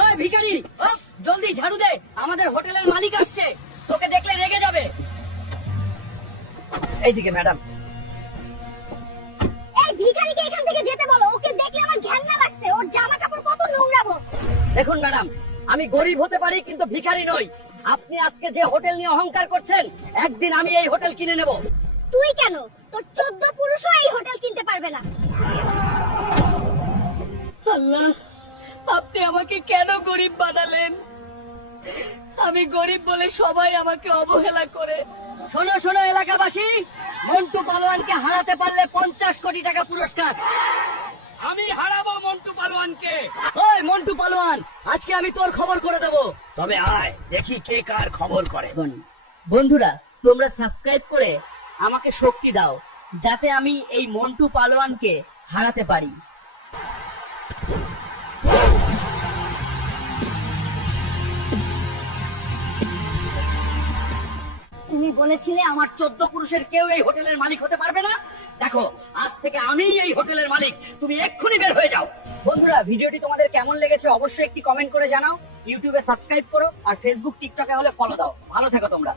ওই ভিখারি, জলদি ঝাড়ু দে, আমাদের হোটেলের মালিক আসছে, তোকে দেখলে রেগে যাবে। এইদিকে ম্যাডাম। এই ভিখারিকে এখান থেকে যেতে বলো, ওকে দেখলে আমার ঘেন্না লাগছে, ওর জামা কাপড় কত নোংরা গো। দেখুন ম্যাডাম, আমি গরিব হতে পারি কিন্তু ভিখারি নই। আপনি আজকে যে হোটেল নিয়ে অহংকার করছেন, একদিন আমি এই হোটেল কিনে নেব। তুই কেন? তোর 14 পুরুষও এই হোটেল কিনতে পারবে না। আল্লাহ, আপনি আমাকে কেন গরিব বানালেন? আমি গরিব বলে সবাই আমাকে অবহেলা করে। শোনো শোনো এলাকাবাসী, মন্টু পালোয়ানকে হারাতে পারলে 50 কোটি টাকা পুরস্কার। আমি হারাবো মন্টু পালোয়ানকে। ওই মন্টু পালোয়ান, আজকে আমি তোর খবর করে দেব। তবে আয় দেখি কে কার খবর করে। বন্ধুরা, তোমরা সাবস্ক্রাইব করে আমাকে শক্তি দাও, যাতে আমি এই মন্টু পালোয়ানকে হারাতে পারি। তুমি বলেছিলে আমার 14 পুরুষের কেউ এই হোটেলের মালিক হতে পারবে না। দেখো, আজ থেকে আমি এই হোটেলের মালিক, তুমি এক্ষুনি বের হয়ে যাও। বন্ধুরা, ভিডিওটি তোমাদের কেমন লেগেছে অবশ্যই একটি কমেন্ট করে জানাও। ইউটিউবে সাবস্ক্রাইব করো আর ফেসবুক টিকটকে হলে ফলো দাও। ভালো থেকো তোমরা।